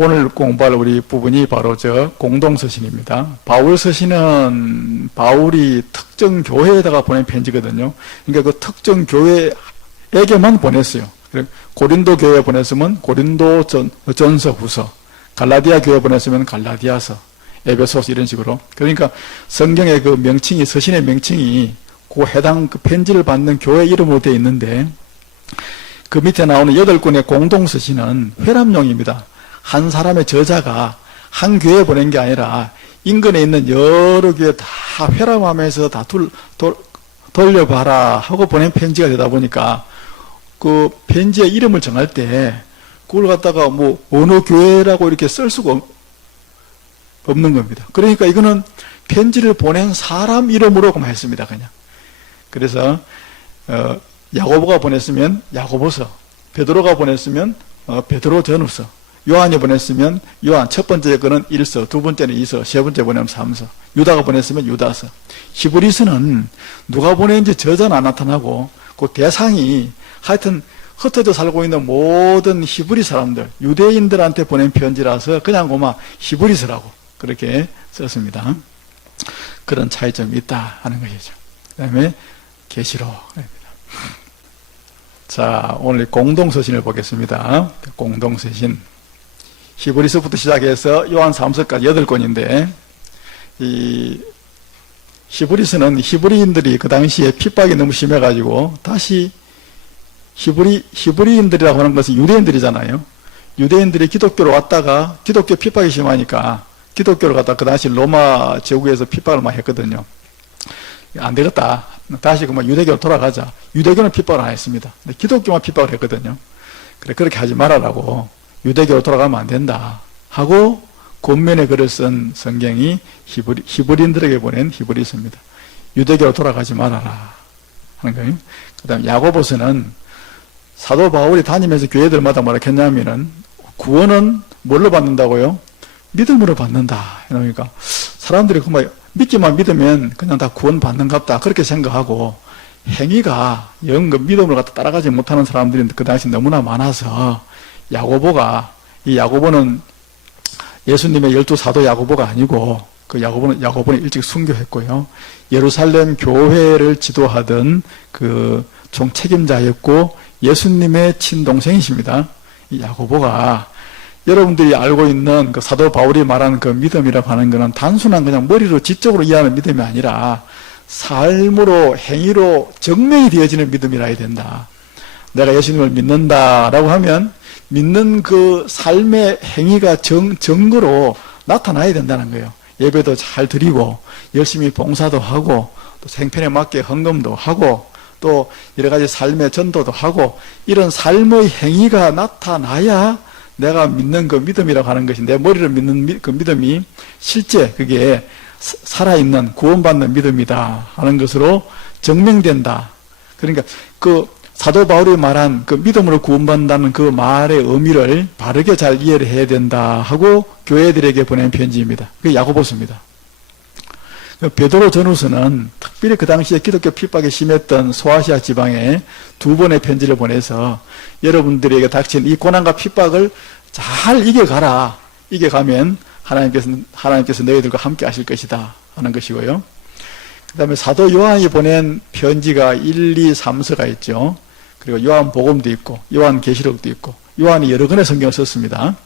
오늘 공부할 우리 부분이 바로 저 공동서신입니다. 바울 서신은 바울이 특정 교회에다가 보낸 편지거든요. 그러니까 그 특정 교회에게만 보냈어요. 고린도 교회에 보냈으면 고린도 전서 후서, 갈라디아 교회에 보냈으면 갈라디아서, 에베소서 이런 식으로. 그러니까 성경의 그 명칭이, 서신의 명칭이 그 해당 그 편지를 받는 교회 이름으로 되어 있는데, 그 밑에 나오는 8권의 공동서신은 회람용입니다. 한 사람의 저자가 한 교회에 보낸 게 아니라 인근에 있는 여러 교회 다 회람하면서 다 돌려봐라 하고 보낸 편지가 되다 보니까 그 편지의 이름을 정할 때 그걸 갖다가 뭐 어느 교회라고 이렇게 쓸 수가 없는 겁니다. 그러니까 이거는 편지를 보낸 사람 이름으로만 했습니다. 그냥. 그래서 야고보가 보냈으면 야고보서, 베드로가 보냈으면 베드로 전후서, 요한이 보냈으면 요한, 첫 번째 거는 1서, 두 번째는 2서, 세 번째 보내면 3서, 유다가 보냈으면 유다서. 히브리서는 누가 보냈는지 저자는 안 나타나고 그 대상이 하여튼 흩어져 살고 있는 모든 히브리 사람들, 유대인들한테 보낸 편지라서 그냥 고마 히브리서라고 그렇게 썼습니다. 그런 차이점이 있다 하는 것이죠. 그 다음에 계시록입니다. 자, 오늘 공동서신을 보겠습니다. 공동서신. 히브리서부터 시작해서 요한 3서까지 8권인데, 이 히브리서는 히브리인들이 그 당시에 핍박이 너무 심해가지고 다시 히브리인들이라고 하는 것은 유대인들이잖아요. 유대인들이 기독교로 왔다가 기독교 핍박이 심하니까 기독교로 갔다 그 당시 로마 제국에서 핍박을 많이 했거든요. 안 되겠다. 다시 그만 유대교로 돌아가자. 유대교는 핍박을 안 했습니다. 근데 기독교만 핍박을 했거든요. 그래, 그렇게 하지 말아라고. 유대교로 돌아가면 안 된다 하고 권면에 글을 쓴 성경이 히브리인들에게 보낸 히브리서입니다. 유대교로 돌아가지 말아라 하는 거예요. 그 다음에 야고보서는 사도 바울이 다니면서 교회들마다 뭐라 했냐면은 구원은 뭘로 받는다고요? 믿음으로 받는다. 그러니까 사람들이 그만 믿기만 믿으면 그냥 다 구원 받는갑다 그렇게 생각하고 행위가 영 믿음을 갖다 따라가지 못하는 사람들이 그 당시 너무나 많아서 이 야고보는 예수님의 12사도 야고보가 아니고 그 야고보는 일찍 순교했고요. 예루살렘 교회를 지도하던 그 총책임자였고 예수님의 친동생이십니다. 이 야고보가 여러분들이 알고 있는 그 사도 바울이 말하는 그 믿음이라고 하는 것은 단순한 그냥 머리로 지적으로 이해하는 믿음이 아니라 삶으로 행위로 증명이 되어지는 믿음이라 해야 된다. 내가 예수님을 믿는다라고 하면 믿는 그 삶의 행위가 증거로 나타나야 된다는 거예요. 예배도 잘 드리고 열심히 봉사도 하고 또 생편에 맞게 헌금도 하고 또 여러 가지 삶의 전도도 하고 이런 삶의 행위가 나타나야 내가 믿는 그 믿음이라고 하는 것이 내 머리로 믿는 그 믿음이 실제 그게 살아있는 구원받는 믿음이다 하는 것으로 증명된다. 그러니까 그 사도 바울이 말한 그 믿음으로 구원받는다는 그 말의 의미를 바르게 잘 이해를 해야 된다 하고 교회들에게 보낸 편지입니다. 그게 야고보서입니다. 베드로 전후서는 특별히 그 당시에 기독교 핍박이 심했던 소아시아 지방에 2번의 편지를 보내서 여러분들에게 닥친 이 고난과 핍박을 잘 이겨가라. 이겨가면 하나님께서 너희들과 함께 하실 것이다 하는 것이고요. 그 다음에 사도 요한이 보낸 편지가 1, 2, 3서가 있죠. 그리고 요한복음도 있고 요한계시록도 있고 요한이 여러 권의 성경을 썼습니다.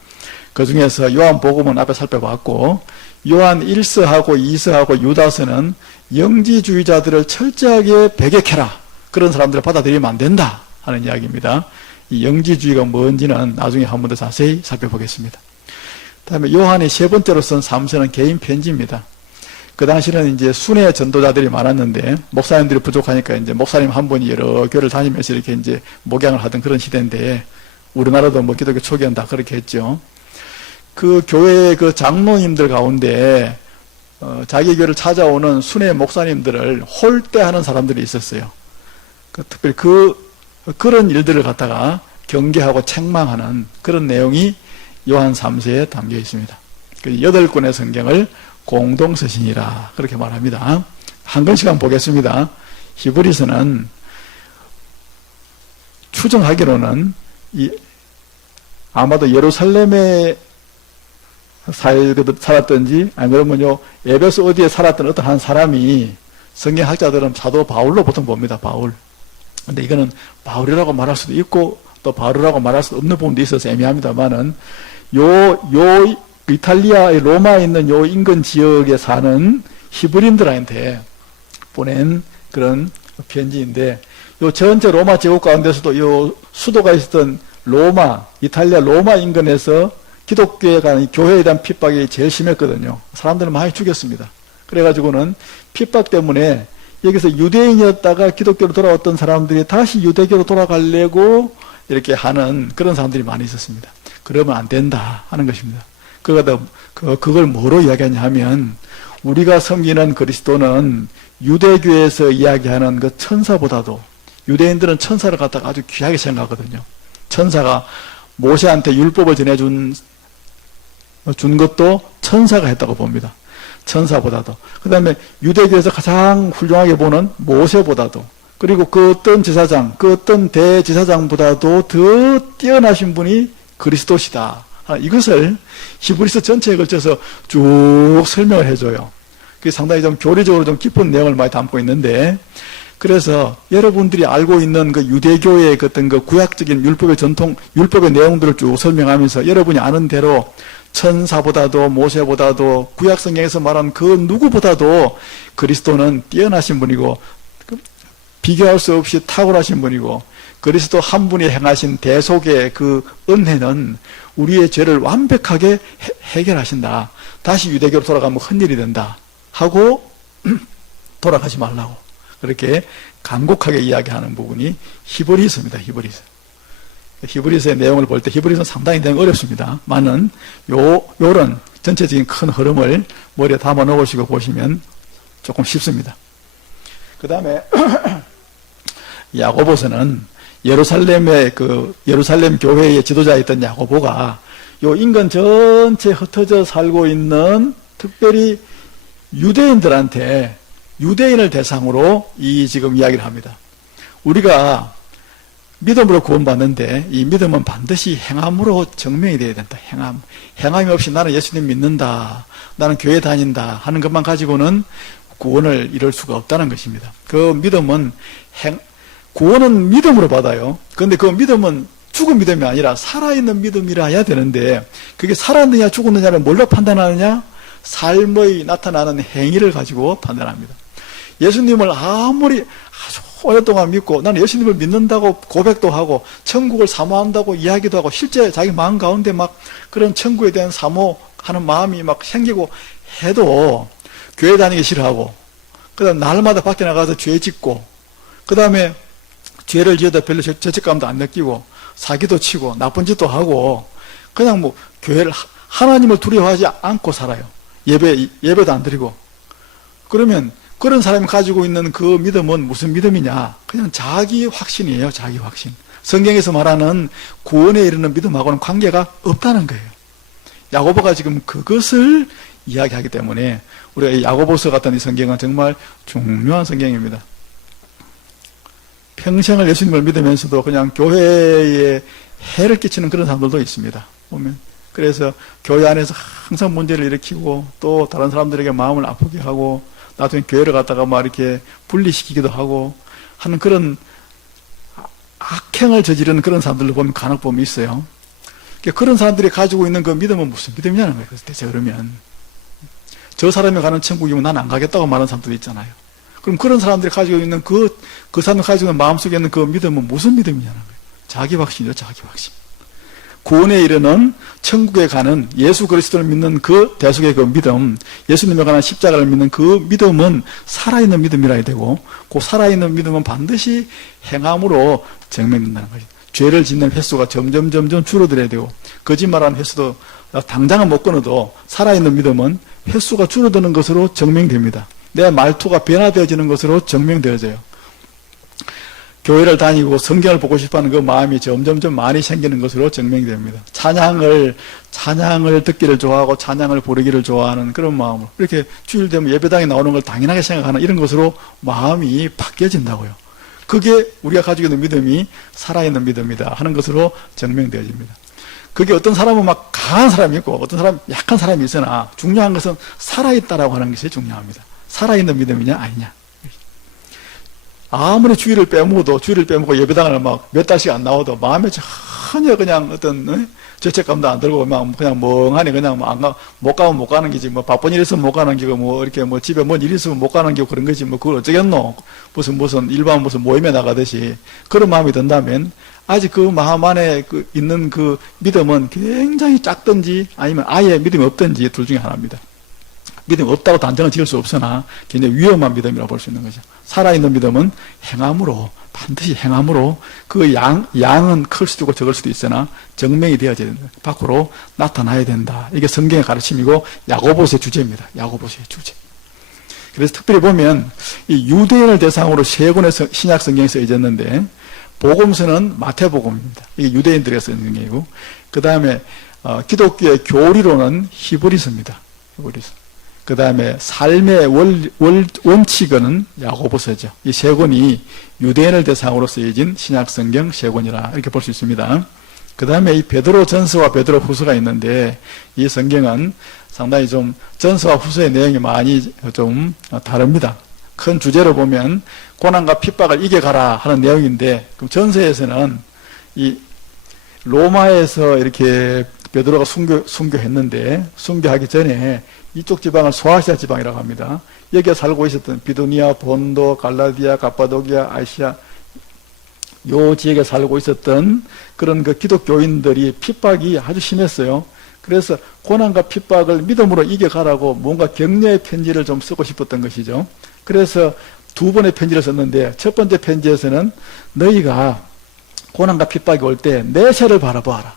그 중에서 요한복음은 앞에 살펴봤고 요한 1서하고 2서하고 유다서는 영지주의자들을 철저하게 배격해라. 그런 사람들을 받아들이면 안 된다 하는 이야기입니다. 이 영지주의가 뭔지는 나중에 한 번 더 자세히 살펴보겠습니다. 그 다음에 요한이 세 번째로 쓴 3서는 개인 편지입니다. 그 당시는 이제 순회 전도자들이 많았는데 목사님들이 부족하니까 이제 목사님 한 분이 여러 교회를 다니면서 이렇게 이제 목양을 하던 그런 시대인데 우리나라도 뭐 기독교 초기엔 다 그렇게 했죠. 그 교회의 그 장로님들 가운데 자기 교회를 찾아오는 순회 목사님들을 홀대하는 사람들이 있었어요. 특별히 그런 일들을 갖다가 경계하고 책망하는 그런 내용이 요한 3서에 담겨 있습니다. 8권의 성경을 공동서신이라 그렇게 말합니다. 한 권씩 한번 보겠습니다. 히브리서는 추정하기로는 아마도 예루살렘에 사회에 살았든지, 아니 그러면 에베소 어디에 살았던 어떤 한 사람이 성경학자들은 사도 바울로 보통 봅니다. 바울. 근데 이거는 바울이라고 말할 수도 있고 또 바울이라고 말할 수 없는 부분도 있어서 애매합니다만은 이탈리아의 로마에 있는 요 인근 지역에 사는 히브리인들한테 보낸 그런 편지인데, 요 전체 로마 제국 가운데서도 요 수도가 있었던 로마, 이탈리아 로마 인근에서 기독교에 관한 교회에 대한 핍박이 제일 심했거든요. 사람들을 많이 죽였습니다. 그래가지고는 핍박 때문에 여기서 유대인이었다가 기독교로 돌아왔던 사람들이 다시 유대교로 돌아가려고 이렇게 하는 그런 사람들이 많이 있었습니다. 그러면 안 된다 하는 것입니다. 그걸 뭐로 이야기하냐 하면, 우리가 섬기는 그리스도는 유대교에서 이야기하는 그 천사보다도, 유대인들은 천사를 갖다가 아주 귀하게 생각하거든요. 천사가 모세한테 율법을 전해준 것도 천사가 했다고 봅니다. 천사보다도. 그 다음에 유대교에서 가장 훌륭하게 보는 모세보다도, 그리고 그 어떤 제사장, 그 어떤 대제사장보다도 더 뛰어나신 분이 그리스도시다. 이것을 히브리서 전체에 걸쳐서 쭉 설명을 해줘요. 그게 상당히 좀 교리적으로 좀 깊은 내용을 많이 담고 있는데, 그래서 여러분들이 알고 있는 그 유대교의 어떤 그 구약적인 율법의 전통, 율법의 내용들을 쭉 설명하면서 여러분이 아는 대로 천사보다도 모세보다도 구약 성경에서 말한 그 누구보다도 그리스도는 뛰어나신 분이고 비교할 수 없이 탁월하신 분이고, 그리스도 한 분이 행하신 대속의 그 은혜는 우리의 죄를 완벽하게 해결하신다. 다시 유대교로 돌아가면 큰일이 된다 하고 돌아가지 말라고 그렇게 간곡하게 이야기하는 부분이 히브리서입니다. 히브리서의 내용을 볼 때 히브리서는 상당히 내용이 어렵습니다만은 요런 전체적인 큰 흐름을 머리에 담아 놓으시고 보시면 조금 쉽습니다. 그 다음에 야고보서는 예루살렘의 예루살렘 교회의 지도자였던 야고보가 요 인근 전체에 흩어져 살고 있는 특별히 유대인들한테, 유대인을 대상으로 지금 이야기를 합니다. 우리가 믿음으로 구원받는데 이 믿음은 반드시 행함으로 증명이 되어야 된다. 행함이 없이 나는 예수님 믿는다, 나는 교회 다닌다 하는 것만 가지고는 구원을 이룰 수가 없다는 것입니다. 그 믿음은 구원은 믿음으로 받아요. 그런데 그 믿음은 죽은 믿음이 아니라 살아있는 믿음이라 해야 되는데, 그게 살았느냐 죽었느냐를 뭘로 판단하느냐? 삶의 나타나는 행위를 가지고 판단합니다. 예수님을 아무리 아주 오랫동안 믿고 나는 예수님을 믿는다고 고백도 하고 천국을 사모한다고 이야기도 하고 실제 자기 마음 가운데 막 그런 천국에 대한 사모하는 마음이 막 생기고 해도 교회 다니기 싫어하고, 그 다음 날마다 밖에 나가서 죄 짓고, 그 다음에 죄를 지어도 별로 죄책감도 안 느끼고 사기도 치고 나쁜 짓도 하고 그냥 뭐 교회를, 하나님을 두려워하지 않고 살아요. 예배도 안 드리고. 그러면 그런 사람이 가지고 있는 그 믿음은 무슨 믿음이냐? 그냥 자기 확신이에요. 자기 확신. 성경에서 말하는 구원에 이르는 믿음하고는 관계가 없다는 거예요. 야고보가 지금 그것을 이야기하기 때문에 우리가 야고보서 같은 이 성경은 정말 중요한 성경입니다. 평생을 예수님을 믿으면서도 그냥 교회에 해를 끼치는 그런 사람들도 있습니다. 보면. 그래서 교회 안에서 항상 문제를 일으키고 또 다른 사람들에게 마음을 아프게 하고 나중에 교회를 갖다가 막 이렇게 분리시키기도 하고 하는 그런 악행을 저지르는 그런 사람들을 보면 간혹 보면 있어요. 그런 사람들이 가지고 있는 그 믿음은 무슨 믿음이냐는 거예요. 대체 그러면 저 사람이 가는 천국이면 난 안 가겠다고 말하는 사람들도 있잖아요. 그럼 그런 사람들이 가지고 있는 그 사람들 가지고 있는 마음속에 있는 그 믿음은 무슨 믿음이냐는 거예요. 자기 확신이죠. 자기 확신. 구원에 이르는 천국에 가는 예수 그리스도를 믿는 그 대속의 그 믿음, 예수님에 관한 십자가를 믿는 그 믿음은 살아있는 믿음이라 해야 되고, 그 살아있는 믿음은 반드시 행함으로 증명된다는 거죠. 죄를 짓는 횟수가 점점 줄어들어야 되고, 거짓말하는 횟수도 당장은 못 끊어도 살아있는 믿음은 횟수가 줄어드는 것으로 증명됩니다. 내 말투가 변화되어지는 것으로 증명되어져요. 교회를 다니고 성경을 보고 싶어하는 그 마음이 점점 많이 생기는 것으로 증명됩니다. 찬양을 듣기를 좋아하고 찬양을 부르기를 좋아하는 그런 마음으로, 이렇게 주일 되면 예배당에 나오는 걸 당연하게 생각하는 이런 것으로 마음이 바뀌어진다고요. 그게 우리가 가지고 있는 믿음이 살아있는 믿음이다 하는 것으로 증명되어집니다. 그게 어떤 사람은 막 강한 사람이 있고 어떤 사람은 약한 사람이 있으나 중요한 것은 살아있다라고 하는 것이 중요합니다. 살아있는 믿음이냐 아니냐. 아무리 주의를 빼먹고 예배당을 막 몇 달씩 안 나와도 마음에 전혀 그냥 어떤 죄책감도 안 들고 막 그냥 멍하니 그냥 못 가면 못 가는 거지. 뭐 바쁜 일 있으면 못 가는 거고 뭐 이렇게 뭐 집에 뭔 일 있으면 못 가는 거고 그런 거지. 뭐 그걸 어쩌겠노. 무슨 일반 무슨 모임에 나가듯이 그런 마음이 든다면 아직 그 마음 안에 있는 그 믿음은 굉장히 작든지 아니면 아예 믿음이 없든지 둘 중에 하나입니다. 믿음이 없다고 단정은 지을 수 없으나 굉장히 위험한 믿음이라고 볼 수 있는 거죠. 살아있는 믿음은 행함으로, 반드시 행함으로 그 양은 클 수도 있고 적을 수도 있으나 증명이 되어져야 된다. 밖으로 나타나야 된다. 이게 성경의 가르침이고 야고보서의 주제입니다. 야고보서의 주제. 그래서 특별히 보면 이 유대인을 대상으로 세 권의 신약 성경이 쓰여졌는데 복음서는 마태복음입니다. 이게 유대인들의 성경이고 그 다음에 기독교의 교리로는 히브리서입니다. 히브리서. 그 다음에 삶의 원칙은 야고보서죠. 이 세 권이 유대인을 대상으로 쓰여진 신약성경 세 권이라 이렇게 볼 수 있습니다. 그 다음에 이 베드로 전서와 베드로 후서가 있는데 이 성경은 상당히 좀 전서와 후서의 내용이 많이 좀 다릅니다. 큰 주제로 보면 고난과 핍박을 이겨가라 하는 내용인데 그럼 전서에서는 이 로마에서 이렇게 베드로가 순교했는데 순교하기 전에 이쪽 지방을 소아시아 지방이라고 합니다. 여기에 살고 있었던 비두니아, 본도, 갈라디아, 갑바도기아, 아시아 요 지역에 살고 있었던 그런 그 기독교인들이 핍박이 아주 심했어요. 그래서 고난과 핍박을 믿음으로 이겨가라고 뭔가 격려의 편지를 좀 쓰고 싶었던 것이죠. 그래서 두 번의 편지를 썼는데 첫 번째 편지에서는 너희가 고난과 핍박이 올 때 내세를 바라보아라.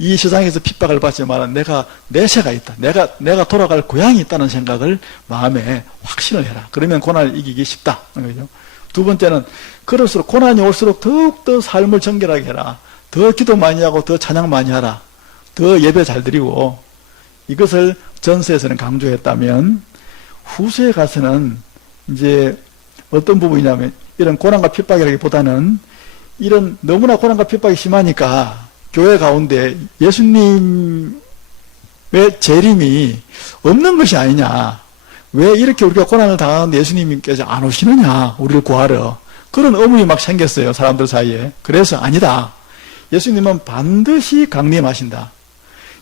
이 세상에서 핍박을 받지만 내가 내세가 있다. 내가 돌아갈 고향이 있다는 생각을 마음에 확신을 해라. 그러면 고난을 이기기 쉽다. 그죠? 두 번째는 그럴수록 고난이 올수록 더욱더 삶을 정결하게 해라. 더 기도 많이 하고 더 찬양 많이 하라. 더 예배 잘 드리고 이것을 전서에서는 강조했다면 후서에 가서는 이제 어떤 부분이냐면 이런 고난과 핍박이라기보다는 이런 너무나 고난과 핍박이 심하니까 교회 가운데 예수님의 재림이 없는 것이 아니냐. 왜 이렇게 우리가 고난을 당하는데 예수님께서 안 오시느냐. 우리를 구하러. 그런 의문이 막 생겼어요. 사람들 사이에. 그래서 아니다. 예수님은 반드시 강림하신다.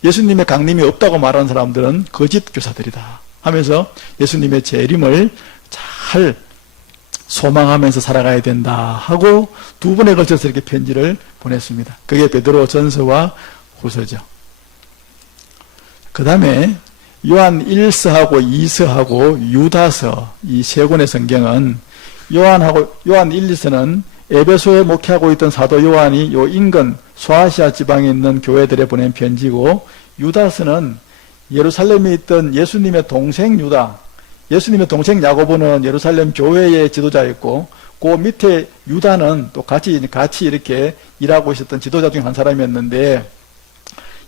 예수님의 강림이 없다고 말하는 사람들은 거짓 교사들이다. 하면서 예수님의 재림을 잘 소망하면서 살아가야 된다 하고 두 번에 걸쳐서 이렇게 편지를 보냈습니다. 그게 베드로 전서와 후서죠. 그 다음에 요한 1서하고 2서하고 유다서 이 세 권의 성경은 요한 1, 2서는 에베소에 목회하고 있던 사도 요한이 요 인근 소아시아 지방에 있는 교회들에 보낸 편지고 유다서는 예루살렘에 있던 예수님의 동생 유다 예수님의 동생 야고보는 예루살렘 교회의 지도자였고 그 밑에 유다는 또 같이 이렇게 일하고 있었던 지도자 중 한 사람이었는데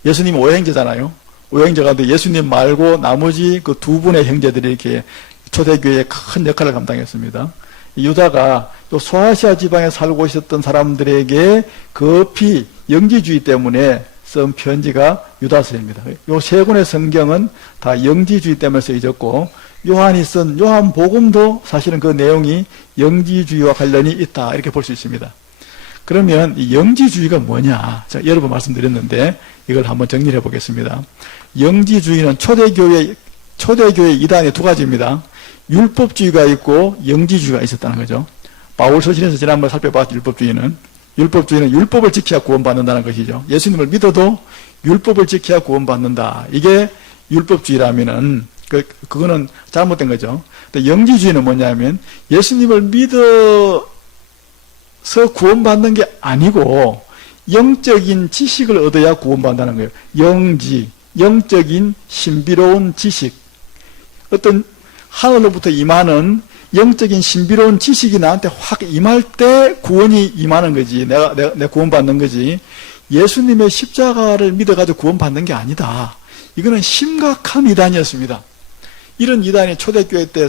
예수님 오형제잖아요. 오형제가 예수님 말고 나머지 그 두 분의 형제들이 이렇게 초대교회에 큰 역할을 감당했습니다. 유다가 또 소아시아 지방에 살고 있었던 사람들에게 급히 영지주의 때문에 쓴 편지가 유다서입니다. 요 세 권의 성경은 다 영지주의 때문에 쓰여졌고 요한이 쓴 요한복음도 사실은 그 내용이 영지주의와 관련이 있다 이렇게 볼 수 있습니다. 그러면 이 영지주의가 뭐냐? 자, 여러 번 말씀드렸는데 이걸 한번 정리를 해보겠습니다. 영지주의는 초대교회 이단의 두 가지입니다. 율법주의가 있고 영지주의가 있었다는 거죠. 바울 서신에서 지난번에 살펴봤던 율법주의는 율법을 지켜야 구원받는다는 것이죠. 예수님을 믿어도 율법을 지켜야 구원받는다. 이게 율법주의라면은 그거는 잘못된 거죠. 근데 영지주의는 뭐냐면 예수님을 믿어서 구원받는 게 아니고 영적인 지식을 얻어야 구원받는다는 거예요. 영적인 신비로운 지식. 어떤 하늘로부터 임하는 영적인 신비로운 지식이 나한테 확 임할 때 구원이 임하는 거지. 내가 구원받는 거지. 예수님의 십자가를 믿어가지고 구원받는 게 아니다. 이거는 심각한 이단이었습니다. 이런 이단이 초대교회 때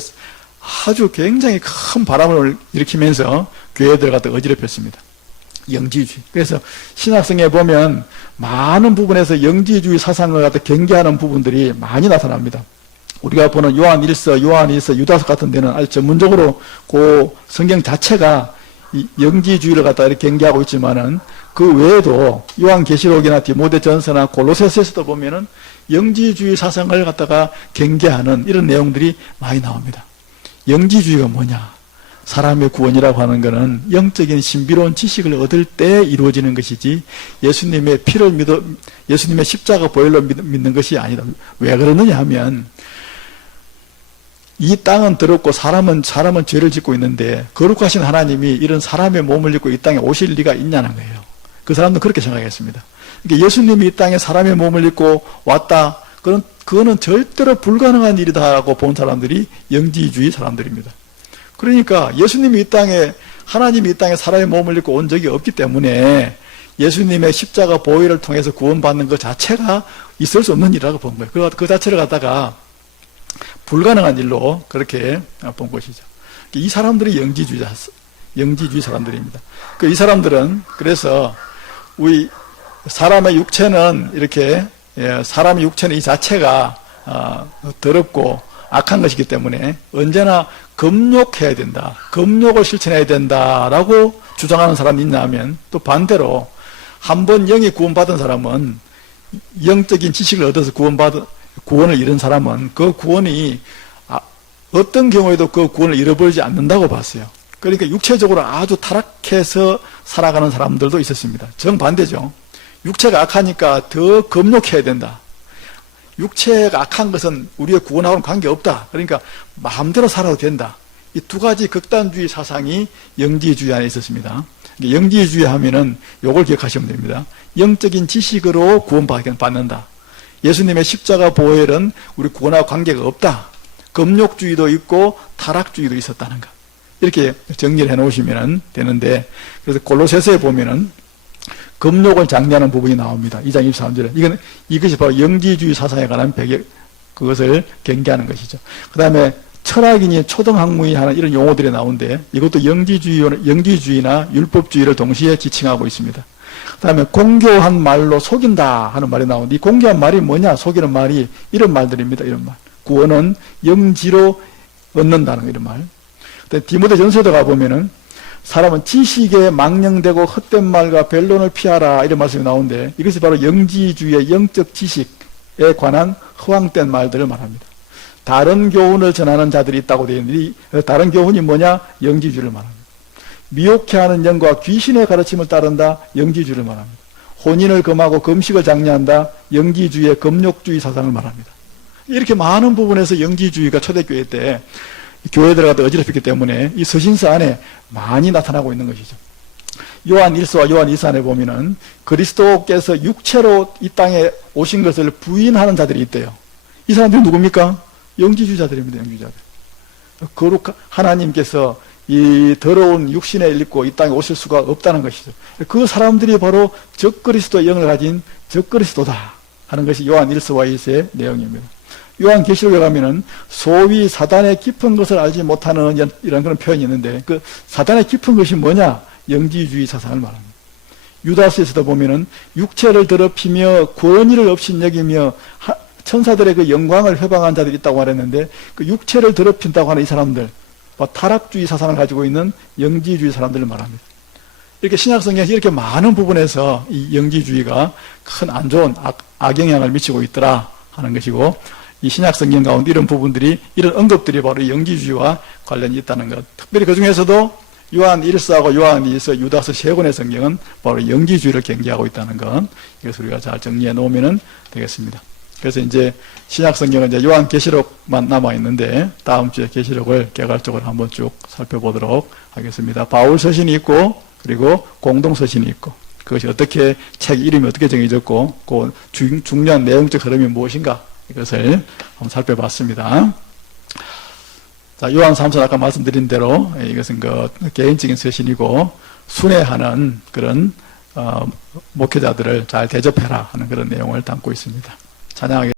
아주 굉장히 큰 바람을 일으키면서 교회에 들어가서 어지럽혔습니다. 영지주의. 그래서 신약성에 보면 많은 부분에서 영지주의 사상을 갖다 경계하는 부분들이 많이 나타납니다. 우리가 보는 요한 1서, 요한 2서, 유다서 같은 데는 아주 전문적으로 그 성경 자체가 이 영지주의를 갖다 이렇게 경계하고 있지만은 그 외에도 요한계시록이나 디모데전서나 골로새서에서도 보면은 영지주의 사상을 갖다가 경계하는 이런 내용들이 많이 나옵니다. 영지주의가 뭐냐? 사람의 구원이라고 하는 것은 영적인 신비로운 지식을 얻을 때 이루어지는 것이지 예수님의 피를 예수님의 십자가 보혈로 믿는 것이 아니다. 왜 그러느냐 하면 이 땅은 더럽고 사람은 죄를 짓고 있는데 거룩하신 하나님이 이런 사람의 몸을 입고 이 땅에 오실 리가 있냐는 거예요. 그 사람도 그렇게 생각했습니다. 그러니까 예수님이 이 땅에 사람의 몸을 입고 왔다. 그거는 절대로 불가능한 일이다라고 본 사람들이 영지주의 사람들입니다. 그러니까 예수님이 하나님이 이 땅에 사람의 몸을 입고 온 적이 없기 때문에 예수님의 십자가 보혈을 통해서 구원받는 것 자체가 있을 수 없는 일이라고 본 거예요. 그 자체를 갖다가 불가능한 일로 그렇게 본 것이죠. 이 사람들이 영지주의 사람들입니다. 이 사람들은 그래서 우리 사람의 육체는 이렇게 사람의 육체는 이 자체가 더럽고 악한 것이기 때문에 언제나 금욕해야 된다. 금욕을 실천해야 된다라고 주장하는 사람이 있냐 하면 또 반대로 한번 영이 구원받은 사람은 영적인 지식을 얻어서 구원을 잃은 사람은 그 구원이 어떤 경우에도 그 구원을 잃어버리지 않는다고 봤어요. 그러니까 육체적으로 아주 타락해서 살아가는 사람들도 있었습니다. 정반대죠. 육체가 악하니까 더 금욕해야 된다. 육체가 악한 것은 우리의 구원하고는 관계없다. 그러니까 마음대로 살아도 된다. 이 두 가지 극단주의 사상이 영지주의 안에 있었습니다. 영지주의 하면은 요걸 기억하시면 됩니다. 영적인 지식으로 구원받는다. 예수님의 십자가 보혈은 우리 구원하고 관계가 없다. 금욕주의도 있고 타락주의도 있었다는 것. 이렇게 정리를 해 놓으시면 되는데, 그래서 골로새서에 보면은 금욕을 장려하는 부분이 나옵니다. 2장 23절에. 이것이 바로 영지주의 사상에 관한 그것을 경계하는 것이죠. 그 다음에 철학인이 초등학문이 하는 이런 용어들이 나오는데, 이것도 영지주의나 율법주의를 동시에 지칭하고 있습니다. 그 다음에 공교한 말로 속인다 하는 말이 나오는데, 이 공교한 말이 뭐냐? 속이는 말이 이런 말들입니다. 이런 말. 구원은 영지로 얻는다는 이런 말. 디모데전서도 가보면은 사람은 지식에 망령되고 헛된 말과 변론을 피하라 이런 말씀이 나오는데, 이것이 바로 영지주의의 영적 지식에 관한 허황된 말들을 말합니다. 다른 교훈을 전하는 자들이 있다고 되어 있는데, 다른 교훈이 뭐냐? 영지주의를 말합니다. 미혹해하는 영과 귀신의 가르침을 따른다. 영지주의를 말합니다. 혼인을 금하고 금식을 장려한다. 영지주의의 금욕주의 사상을 말합니다. 이렇게 많은 부분에서 영지주의가 초대교회 때 교회에 들어가다 어지럽혔기 때문에 이 서신서 안에 많이 나타나고 있는 것이죠. 요한 1서와 요한 2서 안에 보면은 그리스도께서 육체로 이 땅에 오신 것을 부인하는 자들이 있대요. 이 사람들이 누굽니까? 영지주의자들입니다. 영지주의자들. 거룩한 하나님께서 이 더러운 육신에 입고 이 땅에 오실 수가 없다는 것이죠. 그 사람들이 바로 적그리스도의 영을 가진 적그리스도다 하는 것이 요한 1서와 2서의 내용입니다. 요한계시록에 가면은 소위 사단의 깊은 것을 알지 못하는 이런 그런 표현이 있는데, 그 사단의 깊은 것이 뭐냐? 영지주의 사상을 말합니다. 유다서에서도 보면은 육체를 더럽히며 권위를 업신여기며 천사들의 그 영광을 회방한 자들이 있다고 말했는데, 그 육체를 더럽힌다고 하는 이 사람들, 타락주의 사상을 가지고 있는 영지주의 사람들을 말합니다. 이렇게 신약성경에서 이렇게 많은 부분에서 이 영지주의가 큰 안 좋은 악영향을 미치고 있더라 하는 것이고, 이 신약성경 가운데 이런 부분들이, 이런 언급들이 바로 영지주의와 관련이 있다는 것. 특별히 그 중에서도 요한 1서하고 요한 2서, 유다서 세 권의 성경은 바로 영지주의를 경계하고 있다는 것. 이것을 우리가 잘 정리해 놓으면 되겠습니다. 그래서 이제 신약성경은 이제 요한계시록만 남아있는데, 다음 주에 계시록을 개괄적으로 한번 쭉 살펴보도록 하겠습니다. 바울 서신이 있고, 그리고 공동 서신이 있고, 그것이 어떻게, 책 이름이 어떻게 정해졌고, 그 중요한 내용적 흐름이 무엇인가, 이것을 한번 살펴봤습니다. 자, 요한 3서 아까 말씀드린 대로 이것은 그 개인적인 서신이고, 순회하는 그런 목회자들을 잘 대접해라 하는 그런 내용을 담고 있습니다. 찬양하겠습니다.